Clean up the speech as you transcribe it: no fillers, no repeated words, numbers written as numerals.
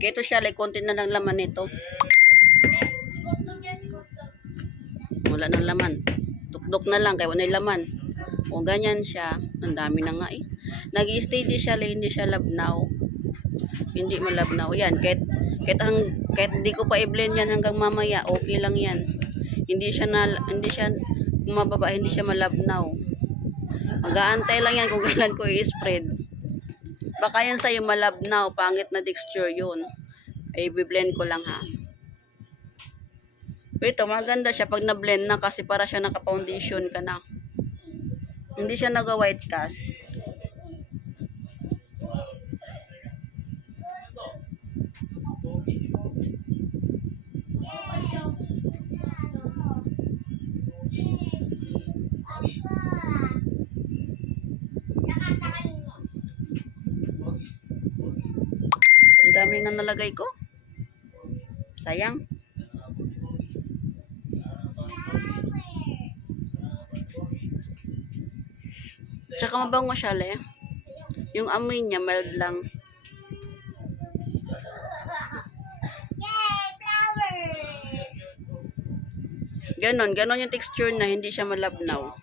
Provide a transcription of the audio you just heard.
Kaya ito siya, like, konti na lang laman nito. Wala nang laman. Tukdok na lang, kaya wala nang laman. O ganyan siya. Ang dami na nga eh. Nag-i-steady siya, like, hindi siya labnaw. Hindi malabnaw. Yan, kahit di ko pa i-blend yan hanggang mamaya, okay lang yan. Hindi siya bumababa, hindi siya malabnaw. Mag-aantay lang yan kung kailan ko i-spread. Baka yan sa'yo malabnaw, pangit na texture yun. Ay, i-blend ko lang ha. Ito, maganda siya pag na-blend na kasi para siya naka-foundation ka na. Hindi siya nag-white cast. Ang dami nga nalagay ko. Sayang. Tsaka mabango siya, le. Yung amoy niya, mild lang. Ganon yung texture na hindi siya malabnaw.